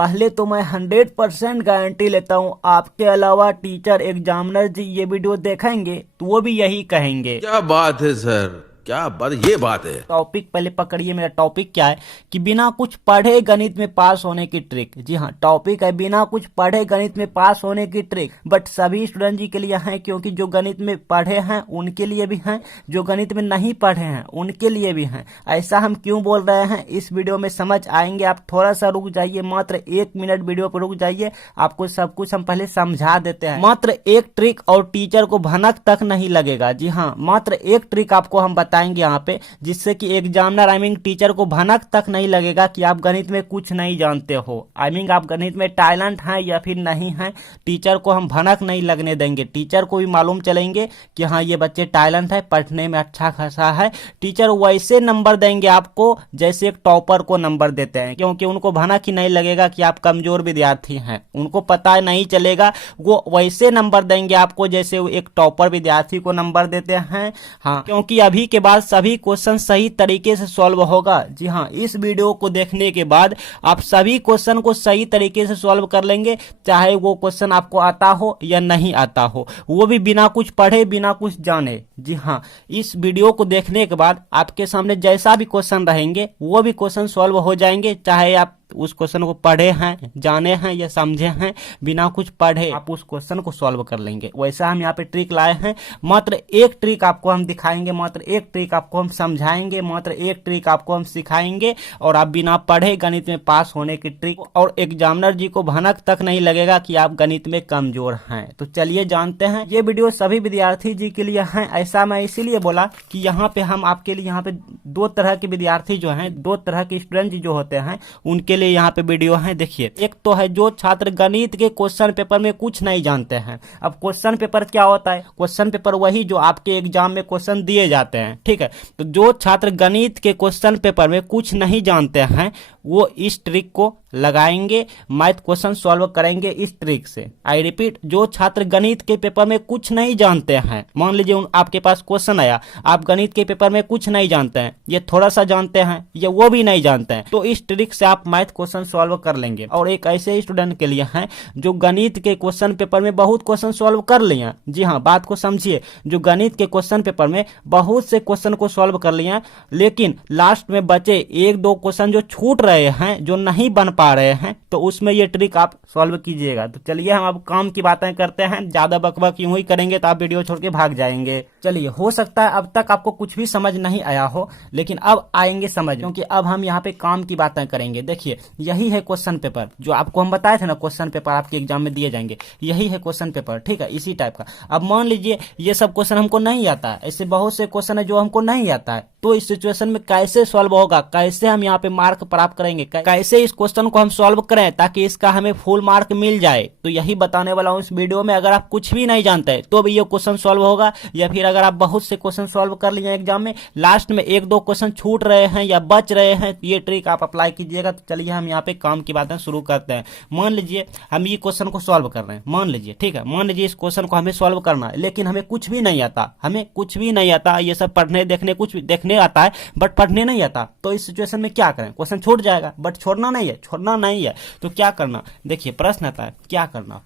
पहले तो मैं 100% गारंटी लेता हूँ आपके अलावा टीचर एग्जामिनर जी ये वीडियो देखेंगे तो वो भी यही कहेंगे। क्या बात है सर, क्या बात, ये बात है। टॉपिक पहले पकड़िए, मेरा टॉपिक क्या है कि बिना कुछ पढ़े गणित में पास होने की ट्रिक। जी हाँ, टॉपिक है बिना कुछ पढ़े गणित में पास होने की ट्रिक। बट सभी स्टूडेंट जी के लिए है, क्योंकि जो गणित में पढ़े हैं उनके लिए भी हैं, जो गणित में नहीं पढ़े हैं उनके लिए भी हैं। ऐसा हम क्यों बोल रहे हैं इस वीडियो में समझ आएंगे। आप थोड़ा सा रुक जाइए, मात्र 1 मिनट वीडियो पर रुक जाइए, आपको सब कुछ हम पहले समझा देते हैं। मात्र एक ट्रिक और टीचर को भनक तक नहीं लगेगा। जी हाँ, मात्र एक ट्रिक आपको हम बताएंगे यहाँ पे, जिससे कि एग्जामिनर टीचर को भनक तक नहीं लगेगा कि आप गणित में कुछ नहीं जानते हो। आप गणित में टैलेंट हैं या फिर नहीं हैं, टीचर को हम भनक नहीं लगने देंगे। टीचर को भी मालूम चलेंगे कि हाँ ये बच्चे टैलेंट है, पढ़ने में अच्छा खासा है। टीचर वैसे नंबर देंगे आपको जैसे एक टॉपर को नंबर देते हैं, क्योंकि उनको भनक ही नहीं लगेगा कि आप कमजोर विद्यार्थी हैं। उनको पता नहीं चलेगा, वो वैसे नंबर देंगे आपको जैसे एक टॉपर विद्यार्थी को नंबर देते हैं। हाँ, क्योंकि अभी के बाद सभी क्वेश्चन सही तरीके से सॉल्व होगा। जी हाँ, इस वीडियो को देखने के बाद आप सभी क्वेश्चन को सही तरीके से सॉल्व कर लेंगे, चाहे वो क्वेश्चन आपको आता हो या नहीं आता हो, वो भी बिना कुछ पढ़े बिना कुछ जाने। जी हाँ, इस वीडियो को देखने के बाद आपके सामने जैसा भी क्वेश्चन रहेंगे वो भी क्वेश्चन सॉल्व हो जाएंगे, चाहे आप उस क्वेश्चन को पढ़े हैं, जाने हैं या समझे हैं। बिना कुछ पढ़े आप उस क्वेश्चन को सॉल्व कर लेंगे। वैसा हम यहाँ पे ट्रिक लाए हैं। मात्र एक ट्रिक आपको हम दिखाएंगे, मात्र एक ट्रिक आपको हम समझाएंगे, मात्र एक ट्रिक आपको हम सिखाएंगे और आप बिना पढ़े गणित में पास होने की ट्रिक, और एग्जामिनर जी को भनक तक नहीं लगेगा कि आप गणित में कमजोर हैं। तो चलिए जानते हैं। ये वीडियो सभी विद्यार्थी जी के लिए है। ऐसा मैं इसीलिए बोला कि यहाँ पे हम आपके लिए यहाँ पे दो तरह के विद्यार्थी जो हैं, दो तरह के स्टूडेंट जो होते हैं उनके लिए यहाँ पे वीडियो है। देखिए, एक तो है जो छात्र गणित के क्वेश्चन पेपर में कुछ नहीं जानते हैं। अब क्वेश्चन पेपर क्या होता है? क्वेश्चन पेपर वही जो आपके एग्जाम में क्वेश्चन दिए जाते हैं, ठीक है। तो जो छात्र गणित के क्वेश्चन पेपर में कुछ नहीं जानते हैं वो इस ट्रिक को लगाएंगे, मैथ क्वेश्चन सॉल्व करेंगे इस ट्रिक से। आई रिपीट, जो छात्र गणित के पेपर में कुछ नहीं जानते हैं, मान लीजिए आपके पास क्वेश्चन आया, आप गणित के पेपर में कुछ नहीं जानते हैं, ये थोड़ा सा जानते हैं, ये वो भी नहीं जानते हैं, तो इस ट्रिक से आप मैथ क्वेश्चन सॉल्व कर लेंगे। और एक ऐसे स्टूडेंट के लिए है जो गणित के क्वेश्चन पेपर में बहुत क्वेश्चन सॉल्व कर लिए। जी हाँ, बात को समझिए, जो गणित के क्वेश्चन पेपर में बहुत से क्वेश्चन को सॉल्व कर लिए, लेकिन लास्ट में बचे 1-2 क्वेश्चन जो छूट रहे हैं, जो नहीं बन पा रहे हैं, तो उसमें ये ट्रिक आप सॉल्व कीजिएगा। तो चलिए हम अब काम की बातें करते हैं। ज्यादा बकबक यूं ही करेंगे तो आप वीडियो छोड़ के भाग जाएंगे। चलिए, हो सकता है अब तक आपको कुछ भी समझ नहीं आया हो, लेकिन अब आएंगे समझ, क्योंकि अब हम यहाँ पे काम की बातें करेंगे। देखिए, यही है क्वेश्चन पेपर जो आपको हम बताए थे ना, क्वेश्चन पेपर आपके एग्जाम में दिए जाएंगे, यही है क्वेश्चन पेपर, ठीक है, इसी टाइप का। अब मान लीजिए ये सब क्वेश्चन हमको नहीं आता है, ऐसे बहुत से क्वेश्चन है जो हमको नहीं आता है, तो इस सिचुएशन में कैसे सॉल्व होगा, कैसे हम यहाँ पे मार्क प्राप्त करेंगे, कैसे इस क्वेश्चन को हम सॉल्व करें ताकि इसका हमें फुल मार्क मिल जाए, तो यही बताने वाला हूँ इस वीडियो में। अगर आप कुछ भी नहीं जानते तो भी ये क्वेश्चन सॉल्व होगा, या फिर अगर आप बहुत से क्वेश्चन सॉल्व कर लिए एग्जाम में, लास्ट में 1-2 क्वेश्चन छूट रहे हैं या बच रहे हैं, ये ट्रिक आप अप्लाई कीजिएगा। तो चलिए हम यहाँ पे काम की बातें शुरू करते हैं। मान लीजिए हम ये क्वेश्चन को सॉल्व कर रहे हैं, मान लीजिए, ठीक है, मान लीजिए इस क्वेश्चन को हमें सॉल्व करना है, लेकिन हमें कुछ भी नहीं आता, हमें कुछ भी नहीं आता, ये सब पढ़ने देखने कुछ देखने आता है बट पढ़ने नहीं आता। तो इस सिचुएशन में क्या करें? क्वेश्चन छूट जाएगा बट छोड़ना नहीं है, तो क्या करना? देखिए, प्रश्न आता है क्या करना।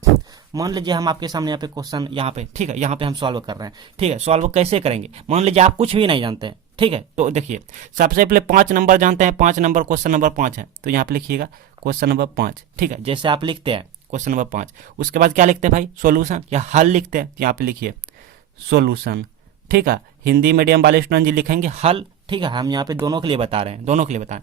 मान लीजिए हम आपके सामने यहाँ पे क्वेश्चन, यहाँ पे, ठीक है, यहाँ पे हम सॉल्व कर रहे हैं, ठीक है। सॉल्व कैसे करेंगे? मान लीजिए आप कुछ भी नहीं जानते हैं, ठीक है, तो देखिए सबसे पहले 5 नंबर जानते हैं, 5 नंबर, क्वेश्चन नंबर 5 है, तो यहाँ पे लिखिएगा क्वेश्चन नंबर 5, ठीक है। जैसे आप लिखते हैं क्वेश्चन नंबर 5, उसके बाद क्या लिखते हैं भाई? सोल्यूशन या हल लिखते हैं, यहाँ पे लिखिए सोल्यूशन, ठीक है। हिंदी मीडियम वाले स्टूडेंट जी लिखेंगे हल, ठीक है। हम यहाँ पे दोनों के लिए बता रहे हैं,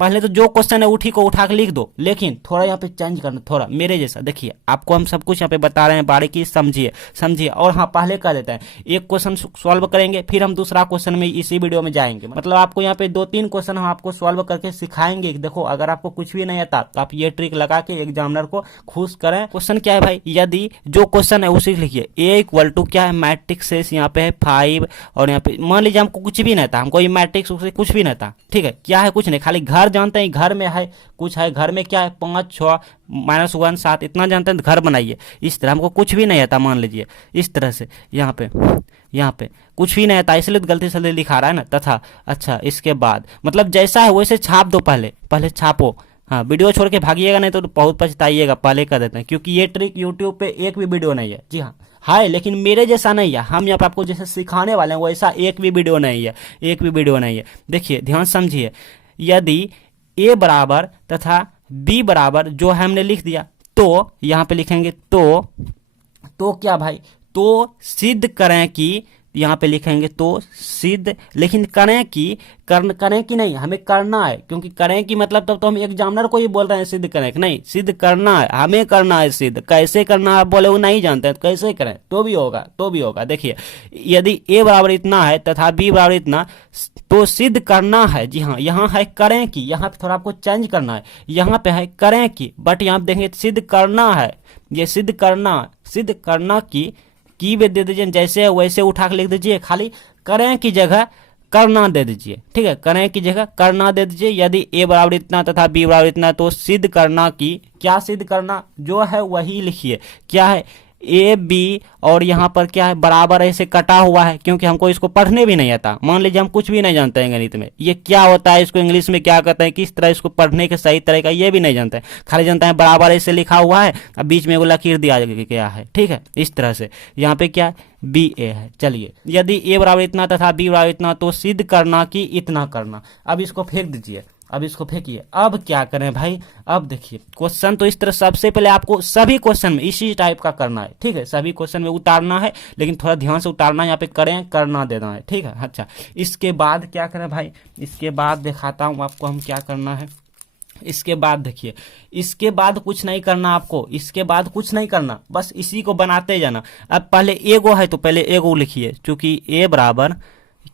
पहले तो जो क्वेश्चन है उठी को उठा के लिख दो, लेकिन थोड़ा यहाँ पे चेंज करना, थोड़ा मेरे जैसा। देखिए, आपको हम सब कुछ यहाँ पे बता रहे हैं, बारीकी समझिए। और हाँ, पहले कर देते हैं, एक क्वेश्चन सॉल्व करेंगे, फिर हम दूसरा क्वेश्चन में इसी वीडियो में जाएंगे। मतलब आपको यहाँ पे 2-3 क्वेश्चन हम आपको सॉल्व करके सिखाएंगे। देखो, अगर आपको कुछ भी नहीं आता तो आप ये ट्रिक लगा के एग्जामिनर को खुश करें। क्वेश्चन क्या है भाई? यदि जो क्वेश्चन है उसी लिखिए, A= क्या है? मैट्रिक्स यहाँ पे है 5, और यहाँ पे मान लीजिए हमको कुछ भी नहीं था, हमको ये मैट्रिक्स कुछ भी नहीं था, ठीक है। क्या है? कुछ नहीं, खाली घर जानते हैं, घर में है कुछ है, घर में क्या है 5, 6, -1, 7, इतना जानते हैं, तो घर बनाइए। इस तरह हमको कुछ भी नहीं आता, मान लीजिए इस तरह से, यहाँ पे कुछ भी नहीं आता, इसलिए गलती से लिखा रहा है ना, तथा। अच्छा, इसके बाद मतलब जैसा है वैसे छाप दो, पहले छापो, हाँ, वीडियो छोड़ के भागिएगा नहीं तो बहुत पछताइएगा, पहले कर देते हैं, क्योंकि ये ट्रिक यूट्यूब पे एक भी वीडियो नहीं है। जी हाँ, है लेकिन मेरे जैसा नहीं है। हम यहाँ पे आपको जैसे सिखाने वाले हैं वैसा एक भी वीडियो नहीं है, एक भी वीडियो नहीं है। देखिए ध्यान समझिए, यदि a बराबर तथा b बराबर जो है हमने लिख दिया, तो यहाँ पे लिखेंगे तो क्या भाई, तो सिद्ध करें कि, यहाँ पे लिखेंगे तो सिद्ध, लेकिन करें कि, करें कि नहीं, हमें करना है, क्योंकि करें कि मतलब तब तो हम एग्जामिनर को ही बोल रहे हैं सिद्ध करें, नहीं, सिद्ध करना है, हमें करना है सिद्ध। कैसे करना है बोले वो नहीं जानते हैं, तो कैसे करें, तो भी होगा। देखिए यदि a बराबर इतना है तथा b बराबर इतना, तो सिद्ध करना है। जी हाँ, यहाँ है करें कि, यहाँ पे थोड़ा आपको चेंज करना है, यहाँ पे है करें कि, बट यहाँ पे देखेंगे सिद्ध करना है, ये सिद्ध करना की भी दे दीजिए, जैसे वैसे उठा के लिख दीजिए, खाली करें की जगह करना दे दीजिए। ठीक है, करें की जगह करना दे दीजिए। यदि a बराबर इतना तथा b बराबर इतना, तो सिद्ध करना की, क्या सिद्ध करना जो है वही लिखिए, क्या है a b, और यहाँ पर क्या है बराबर ऐसे कटा हुआ है, क्योंकि हमको इसको पढ़ने भी नहीं आता। मान लीजिए हम कुछ भी नहीं जानते हैं गणित में, ये क्या होता है, इसको इंग्लिश में क्या कहते हैं, किस तरह इसको पढ़ने के सही तरह का ये भी नहीं जानते हैं, खाली जानते हैं बराबर ऐसे लिखा हुआ है, अब बीच में वो लकीर दिया गया है। ठीक है, इस तरह से यहाँ पे क्या है बी ए है। चलिए, यदि a बराबर इतना तथा b बराबर इतना, तो सिद्ध करना कि इतना करना। अब इसको फेंक दीजिए, अब इसको फेंकिए। अब क्या करें भाई, अब देखिए क्वेश्चन तो इस तरह, सबसे पहले आपको सभी क्वेश्चन में इसी टाइप का करना है। ठीक है, सभी क्वेश्चन में उतारना है, लेकिन थोड़ा ध्यान से उतारना है, यहाँ पे करें करना देना है। ठीक है, अच्छा इसके बाद क्या करें भाई, इसके बाद दिखाता हूँ आपको हम क्या करना है। इसके बाद देखिए, इसके बाद कुछ नहीं करना आपको, इसके बाद कुछ नहीं करना, बस इसी को बनाते जाना। अब पहले एगो है तो पहले एगो लिखिए, चूंकि a बराबर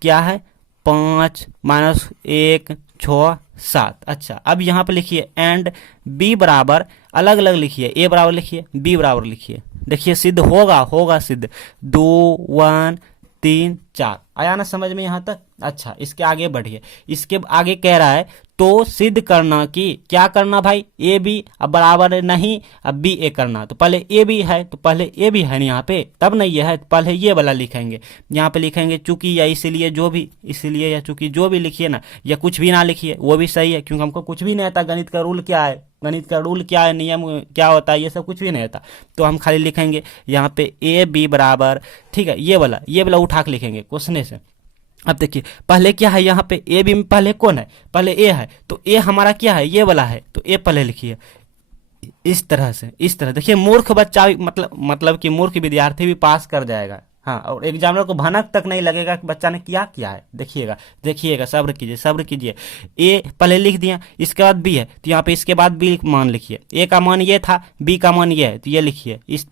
क्या है 5 माइनस 1 6 7। अच्छा, अब यहाँ पे लिखिए एंड b बराबर अलग अलग लिखिए, a बराबर लिखिए, b बराबर लिखिए। देखिए सिद्ध होगा सिद्ध, 2 1 3 4। आया ना समझ में यहाँ तक। अच्छा, इसके आगे बढ़िए, इसके आगे कह रहा है तो सिद्ध करना कि, क्या करना भाई, ए बी, अब बराबर नहीं, अब बी ए करना, तो पहले ए बी है तो पहले ए बी है ना यहाँ पे, तब नहीं ये है, तो पहले ये वाला लिखेंगे। यहाँ पे लिखेंगे चूंकि या इसलिए जो भी, इसलिए या चूंकि जो भी लिखिए ना, या कुछ भी ना लिखिए वो भी सही है, क्योंकि हमको कुछ भी नहीं आता गणित का रूल क्या है, नियम क्या होता है, ये सब कुछ भी नहीं आता। तो हम खाली लिखेंगे यहाँ पे ए बी बराबर, ठीक है, ये वाला उठा के लिखेंगे क्वेश्चन से। अब देखिए पहले क्या है, यहाँ पे ए बी में पहले कौन है, पहले ए है, तो ए हमारा क्या है, ये वाला है, तो ए पहले लिखिए। इस तरह से, इस तरह देखिए, मूर्ख बच्चा मतलब कि मूर्ख विद्यार्थी भी पास कर जाएगा। हाँ, और एग्जामिनर को भनक तक नहीं लगेगा कि बच्चा ने क्या किया है। देखिएगा, सब्र कीजिए। ए पहले लिख दिया, इसके बाद बी है, तो यहाँ पे इसके बाद बी मान लिखिए, ए का मान ये था, बी का मान ये है, तो ये लिखिए। इस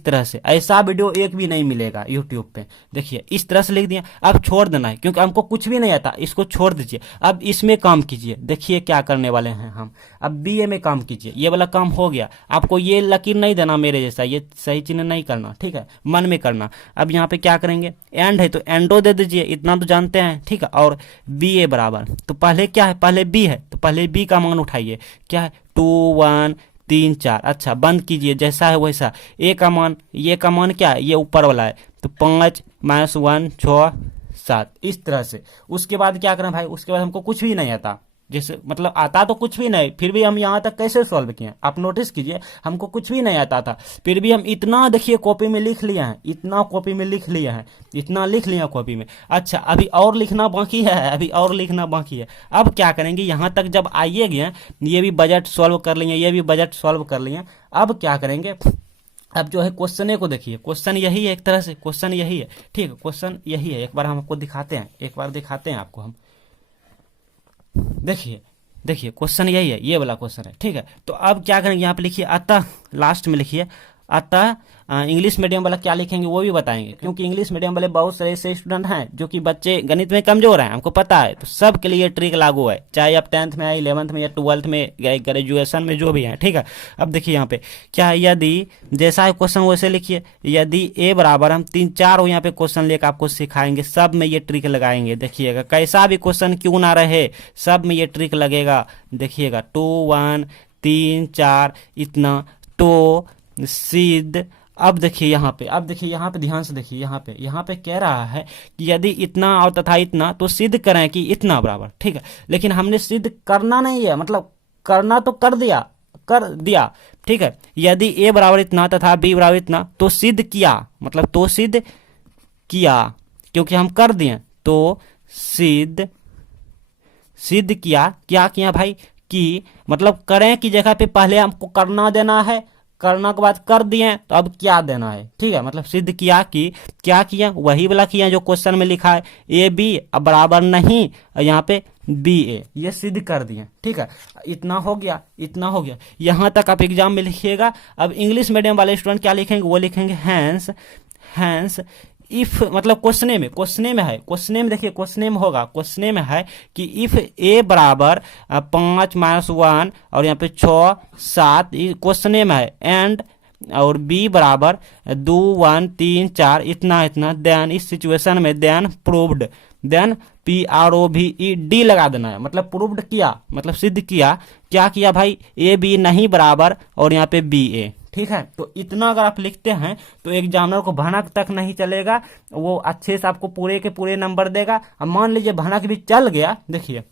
तरह से ऐसा वीडियो एक भी नहीं मिलेगा यूट्यूब पे। देखिए इस तरह से लिख दिया। अब छोड़ देना है, क्योंकि हमको कुछ भी नहीं आता, इसको छोड़ दीजिए। अब इसमें काम कीजिए, देखिए क्या करने वाले हैं हम। अब बी ए में काम कीजिए, ये वाला काम हो गया। आपको ये लकीर नहीं देना मेरे जैसा, ये सही चिन्ह नहीं करना, ठीक है, मन में करना। अब यहाँ पे क्या करेंगे, एंड है तो एंडो दे दीजिए, इतना तो जानते हैं, ठीक है। और बी ए बराबर, तो पहले क्या है, पहले बी है, तो पहले बी का मान उठाइए, क्या है 2 1 3 4। अच्छा, बंद कीजिए, जैसा है वैसा। ए का मान, ये का मान क्या है, ये ऊपर वाला है, तो 5 माइनस 1 6 7। इस तरह से। उसके बाद क्या करें भाई, उसके बाद हमको कुछ भी नहीं आता, जैसे मतलब आता तो कुछ भी नहीं, फिर भी हम यहाँ तक कैसे सॉल्व किए। आप नोटिस कीजिए, हमको कुछ भी नहीं आता था, फिर भी हम इतना देखिए कॉपी में लिख लिए हैं, इतना लिख लिया कॉपी में। अच्छा, अभी और लिखना बाकी है, अब क्या करेंगे, यहाँ तक जब आइए गए, ये भी बजट सॉल्व कर लिए, अब क्या करेंगे, अब जो है क्वेश्चन को देखिए, क्वेश्चन यही है, एक तरह से क्वेश्चन यही है, ठीक है, क्वेश्चन यही है। एक बार हम आपको दिखाते हैं, आपको हम देखिए क्वेश्चन यही है, ये वाला क्वेश्चन है, ठीक है। तो अब क्या करेंगे, यहाँ पे लिखिए अतः, लास्ट में लिखिए अतः। इंग्लिश मीडियम वाला क्या लिखेंगे वो भी बताएंगे, क्योंकि इंग्लिश मीडियम वाले बहुत सारे ऐसे स्टूडेंट हैं जो कि बच्चे गणित में कमजोर हैं, हमको पता है। तो सब के लिए ट्रिक लागू है, चाहे आप 10th में आए, 11th में या 12th में, ग्रेजुएशन में जो भी है, ठीक है। अब देखिए यहाँ पे क्या है, यदि जैसा है क्वेश्चन वैसे लिखिए। यदि ए बराबर, हम 3 4 हो यहाँ पे क्वेश्चन लेकर आपको सिखाएंगे, सब में ये ट्रिक लगाएंगे। देखिएगा कैसा भी क्वेश्चन क्यों ना रहे, सब में ये ट्रिक लगेगा। देखिएगा 2 1 3 4 इतना, तो सिद्ध। अब देखिए यहाँ पे ध्यान से देखिए, यहाँ पे कह रहा है कि यदि इतना और तथा इतना, तो सिद्ध करें कि इतना बराबर, ठीक है। लेकिन हमने सिद्ध करना नहीं है, मतलब करना तो कर दिया, ठीक है। यदि ए बराबर इतना तथा बी बराबर इतना तो सिद्ध किया, मतलब तो सिद्ध किया, क्योंकि हम कर दिए तो सिद्ध किया। क्या किया भाई कि मतलब करें की जगह पे पहले हमको करना देना है, करना के बाद कर दिए तो अब क्या देना है, ठीक है। मतलब सिद्ध किया कि क्या किया, वही वाला किया जो क्वेश्चन में लिखा है, ए बी अब बराबर नहीं, यहाँ पे बी ए, ये सिद्ध कर दिए, ठीक है। इतना हो गया, इतना हो गया, यहाँ तक आप एग्जाम में लिखिएगा। अब इंग्लिश मीडियम वाले स्टूडेंट क्या लिखेंगे, वो लिखेंगे हैंस इफ, मतलब क्वेश्चन में है, क्वेश्चन में देखिए, क्वेश्चन में होगा, क्वेश्चन में है कि इफ ए बराबर 5 - 1 और यहाँ पे 6 7, क्वेश्चन में है, एंड और बी बराबर 2 1 3 4 इतना, देन इस सिचुएशन में देन प्रूव्ड, देन PROVED लगा देना है, मतलब प्रूव्ड किया, मतलब सिद्ध किया। क्या किया भाई, ए बी नहीं बराबर और यहाँ पे बी ए, ठीक है। तो इतना अगर आप लिखते हैं तो एग्जामिनर को भनक तक नहीं चलेगा, वो अच्छे से आपको पूरे के पूरे नंबर देगा। अब मान लीजिए भनक भी चल गया, देखिए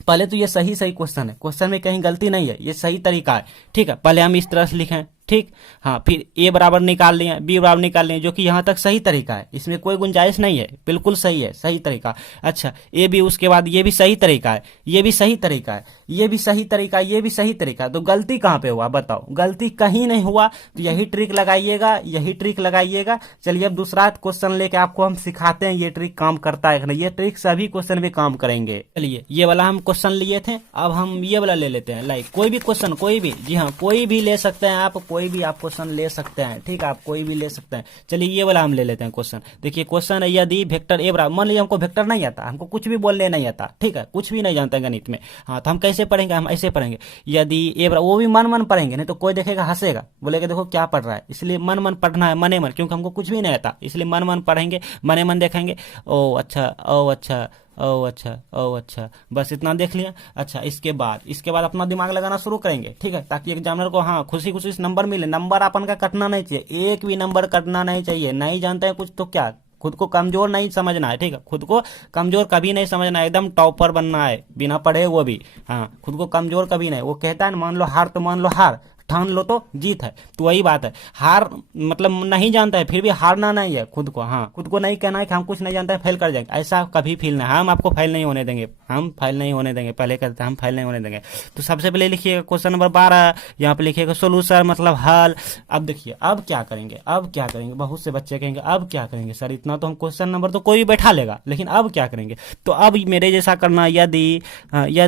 पहले तो ये सही क्वेश्चन है, क्वेश्चन में कहीं गलती नहीं है, ये सही तरीका है, ठीक है। पहले हम इस तरह से लिखें, ठीक, हाँ, फिर ए बराबर निकाल लिए, बी बराबर निकाल लिए, जो कि यहाँ तक सही तरीका है, इसमें कोई गुंजाइश नहीं है, बिल्कुल सही है, सही तरीका। अच्छा, ए बी, उसके बाद ये भी सही तरीका है, ये भी सही तरीका है, ये भी सही तरीका है, ये भी सही तरीका है। तो गलती कहाँ पे हुआ बताओ, गलती कहीं नहीं हुआ, तो यही ट्रिक लगाइएगा, यही ट्रिक लगाइएगा। चलिए अब दूसरा क्वेश्चन लेके आपको हम सिखाते हैं ये ट्रिक काम करता है कि नहीं। ये ट्रिक सभी क्वेश्चन में काम करेंगे। चलिए ये वाला हम क्वेश्चन लिए थे, अब हम ये वाला ले लेते हैं, लाइक कोई भी क्वेश्चन, कोई भी, जी हाँ कोई भी ले सकते हैं आप, कोई भी आप क्वेश्चन ले सकते हैं, ठीक है, आप कोई भी ले सकते हैं। चलिए ये वाला हम ले लेते हैं क्वेश्चन। देखिए क्वेश्चन है, यदि वेक्टर ए बराबर, मान लीजिए हमको वेक्टर नहीं आता, हमको कुछ भी बोलने नहीं आता, ठीक है, कुछ भी नहीं जानते हैं गणित में, हाँ, तो हम कैसे पढ़ेंगे, हम ऐसे पढ़ेंगे, यदि ए बराबर, वो भी मन पढ़ेंगे, नहीं तो कोई देखेगा हंसेगा, बोलेगा देखो क्या पढ़ रहा है, इसलिए मन पढ़ना है, मने मन, क्योंकि हमको कुछ भी नहीं आता, इसलिए मन पढ़ेंगे, मने मन देखेंगे, ओ अच्छा, ओ अच्छा, ओ अच्छा, ओ अच्छा, बस इतना देख लिया। अच्छा, इसके बाद अपना दिमाग लगाना शुरू करेंगे, ठीक है, ताकि एग्जामिनर को हाँ खुशी खुशी से नंबर मिले। नंबर अपन का कटना नहीं चाहिए, एक भी नंबर कटना नहीं चाहिए। नहीं जानते हैं कुछ तो क्या, खुद को कमजोर नहीं समझना है, ठीक है, खुद को कमजोर कभी नहीं समझना है, एकदम टॉपर बनना है बिना पढ़े, वो भी, हाँ, खुद को कमजोर कभी नहीं। वो कहता है मान लो हार तो मान लो हार, ठान लो तो जीत है, तो वही बात है। हार मतलब नहीं जानता है फिर भी हारना नहीं है खुद को, हाँ, खुद को नहीं कहना है कि हम कुछ नहीं जानते हैं, फेल कर जाएंगे, ऐसा कभी फील नहीं, हम आपको फेल नहीं होने देंगे, हम फेल नहीं होने देंगे, पहले कहते हैं हम फेल नहीं होने देंगे। तो सबसे पहले लिखिएगा क्वेश्चन नंबर 12, यहाँ पे लिखिएगा सोल्यूशन, मतलब हल। अब देखिए अब क्या करेंगे, अब क्या करेंगे, बहुत से बच्चे कहेंगे अब क्या करेंगे सर, इतना तो हम क्वेश्चन नंबर तो कोई भी बैठा लेगा, लेकिन अब क्या करेंगे। तो अब मेरे जैसा करना, यदि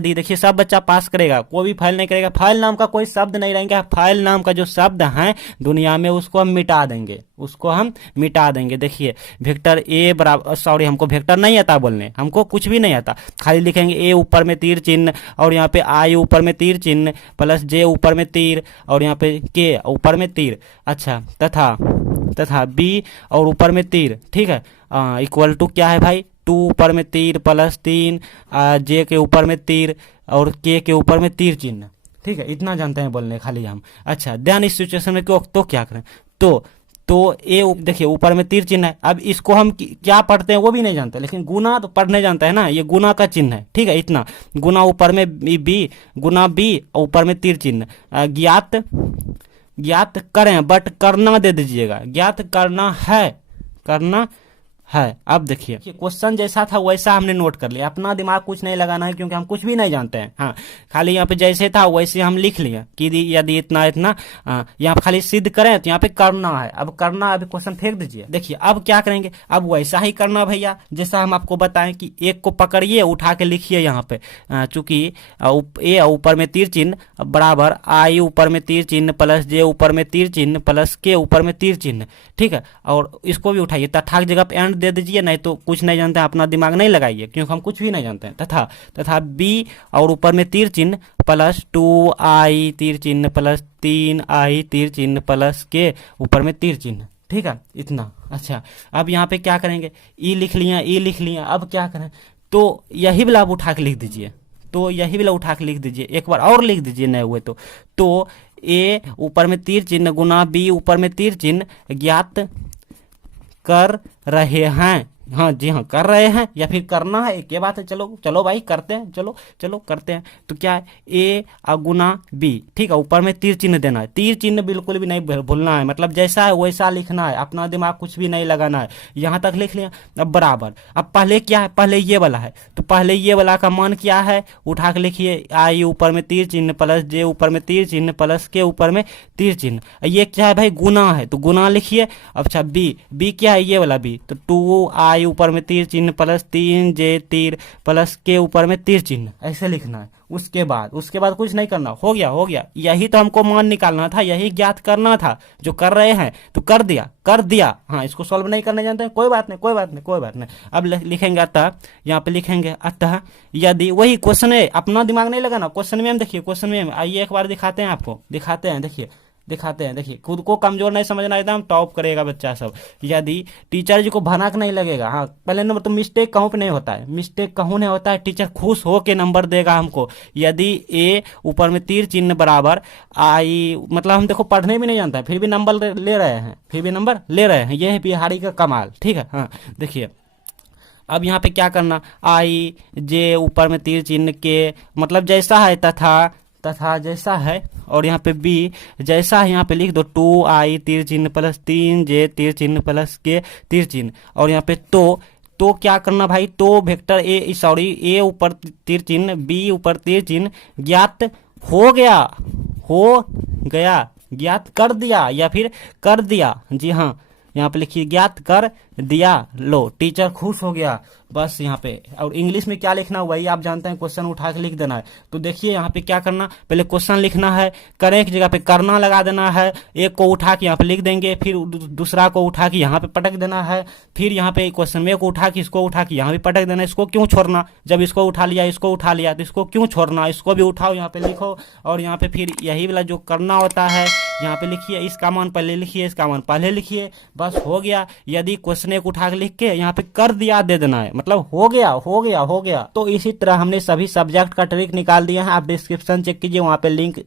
देखिए सब बच्चा पास करेगा, कोई भी फेल नहीं करेगा। फेल नाम का कोई शब्द नहीं रहेगा, फाइल नाम का जो शब्द है दुनिया में उसको हम मिटा देंगे, उसको हम मिटा देंगे। देखिए वेक्टर ए बराबर, सॉरी हमको वेक्टर नहीं आता बोलने, हमको कुछ भी नहीं आता, खाली लिखेंगे ए ऊपर में तीर चिन्ह और यहाँ पे आई ऊपर में तीर चिन्ह प्लस जे ऊपर में तीर और यहाँ पे के ऊपर में तीर, अच्छा, तथा बी और ऊपर में तीर, ठीक है, इक्वल टू क्या है भाई, 2 ऊपर में तीर प्लस 3 जे के ऊपर में तीर और के ऊपर में तीर चिन्ह, ठीक है, इतना जानते हैं बोलने खाली हम। अच्छा, ध्यान इस सिचुएशन में तो क्या करें, तो ए देखिए ऊपर में तीर चिन्ह है, अब इसको हम क्या पढ़ते हैं वो भी नहीं जानते, लेकिन गुना तो पढ़ने जानते हैं ना, ये गुना का चिन्ह है, ठीक है, इतना गुना ऊपर में बी, गुना बी ऊपर में तीर चिन्ह, ज्ञात करें, बट करना दे दीजिएगा, ज्ञात करना है। अब देखिए क्वेश्चन जैसा था वैसा हमने नोट कर लिया, अपना दिमाग कुछ नहीं लगाना है क्योंकि हम कुछ भी नहीं जानते हैं, हाँ, खाली यहाँ पे जैसे था वैसे हम लिख लिए कि यदि इतना यहाँ पे खाली सिद्ध करें तो यहाँ पे करना है। अब करना, अभी क्वेश्चन फेंक दीजिए। देखिए अब क्या करेंगे, अब वैसा ही करना भैया जैसा हम आपको बताएं कि एक को पकड़िए, उठा के लिखिए यहाँ पे, चूंकि ए ऊपर में तीर चिन्ह बराबर आई ऊपर में तीर चिन्ह प्लस जे ऊपर में तीर चिन्ह प्लस के ऊपर में तीर चिन्ह, ठीक है, और इसको भी उठाइए, तथा जगह पे एंड दे दीजिए, नहीं तो कुछ नहीं जानते हैं, अपना दिमाग नहीं लगाइए क्योंकि हम कुछ भी नहीं जानते हैं। तथा बी और ऊपर में तीर चिन्ह प्लस 2 आई तीर चिन्ह प्लस 3 आई तीर चिन्ह प्लस के ऊपर में तीर चिन्ह, ठीक है, इतना। अच्छा, अब यहाँ पे क्या करेंगे, ई लिख लिया, अब क्या करें, तो यही वाला आप उठा के लिख दीजिए, एक बार और लिख दीजिए नए हुए तो ए ऊपर में तीर चिन्ह गुना बी ऊपर में तीर चिन्ह ज्ञात कर रहे हैं, हाँ जी हाँ, कर रहे हैं या फिर करना है, एक ही बात है। चलो चलो भाई करते हैं, चलो चलो करते हैं। तो क्या है, ए गुना बी, ठीक है, ऊपर में तीर चिन्ह देना है। तीर चिन्ह बिल्कुल भी नहीं भूलना है, मतलब जैसा है वैसा लिखना है, अपना दिमाग कुछ भी नहीं लगाना है। यहाँ तक लिख लिया। अब बराबर, अब पहले क्या है, पहले ये वाला है, तो पहले ये वाला का मान क्या है, उठा के लिखिए, आई ऊपर में तीर चिन्ह प्लस जे ऊपर में तीर चिन्ह प्लस के ऊपर में तीर चिन्ह। ये क्या है भाई, गुना है, तो गुना लिखिए। अच्छा बी क्या है, ये वाला बी, तो 2i ऊपर में तीर चिन्ह प्लस 3j तीर प्लस के ऊपर में तीर चिन्ह, ऐसे लिखना है। उसके बाद कुछ नहीं करना, हो गया। यही तो हमको मान निकालना था, यही ज्ञात करना था, जो कर रहे हैं तो कर दिया। हाँ, इसको सॉल्व नहीं करने जानते हैं, कोई बात नहीं। अब लिखेंगे अतः, यहाँ पे लिखेंगे अतः यदि, वही क्वेश्चन है, अपना दिमाग नहीं लगाना। क्वेश्चन में हम देखिए, क्वेश्चन में आइए एक बार दिखाते हैं आपको, दिखाते हैं देखिए, खुद को कमजोर नहीं समझना, एकदम टॉप करेगा बच्चा सब। यदि टीचर जी को भनक नहीं लगेगा, हाँ पहले नंबर तो मिस्टेक कहूँ पे नहीं होता है, मिस्टेक कहूँ नहीं होता है, टीचर खुश हो के नंबर देगा हमको। यदि ए ऊपर में तीर चिन्ह बराबर आई, मतलब हम देखो पढ़ने भी नहीं जानता है, फिर भी नंबर ले रहे हैं, ये है बिहारी का कमाल, ठीक है। हाँ देखिए, अब यहाँ पे क्या करना, आई जे ऊपर में तीर चिन्ह के, मतलब जैसा है तथा जैसा है, और यहाँ पे बी जैसा है, यहाँ पे लिख दो 2i तीर चिन्ह प्लस 3j तीर चिन्ह प्लस के तीर चिन्ह, और यहाँ पे तो क्या करना भाई, तो वेक्टर ए ऊपर तीर चिन्ह बी ऊपर तीर चिन्ह ज्ञात हो गया, ज्ञात कर दिया या फिर कर दिया, जी हाँ, यहाँ पे लिखिए ज्ञात कर दिया। लो टीचर खुश हो गया, बस यहाँ पे। और इंग्लिश में क्या लिखना वही आप जानते हैं, क्वेश्चन उठा के लिख देना है। तो देखिए यहाँ पे क्या करना, पहले क्वेश्चन लिखना है, करें की जगह पे करना लगा देना है, एक को उठा के यहाँ पे लिख देंगे, फिर दूसरा को उठा के यहाँ पे पटक देना है, फिर यहाँ पे क्वेश्चन में को उठा के इसको उठा के यहाँ भी पटक देना है। इसको क्यों छोड़ना, जब इसको उठा लिया तो इसको क्यों छोड़ना, इसको भी उठाओ, यहाँ पे लिखो, और यहाँ पे फिर यही वाला जो करना होता है, यहाँ पे लिखिए, इसका मान पहले लिखिए, इसका मान पहले लिखिए, बस हो गया। यदि क्वेश्चन एक उठा के लिख के यहाँ पे कर दिया दे देना है, मतलब हो गया। तो इसी तरह हमने सभी सब्जेक्ट का ट्रिक निकाल दिया है। आप डिस्क्रिप्शन चेक कीजिए, वहाँ पे लिंक